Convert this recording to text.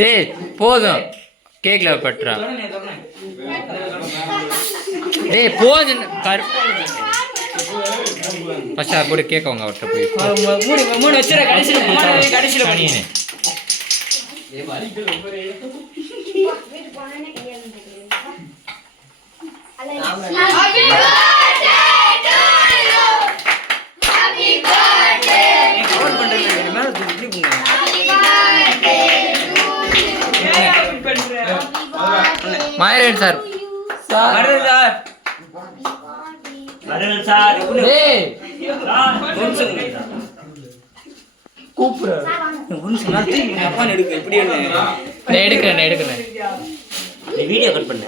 ஏய் போதும் கேக்ல பட்டுறா ஏய் போதும் பச்சா போடு கேக் அவங்க அவர்கிட்ட போய் மூணு வச்சுற கடைசியில கணியனே மாயரன் சார் எடுக்கிறேன் வீடியோ கட் பண்ண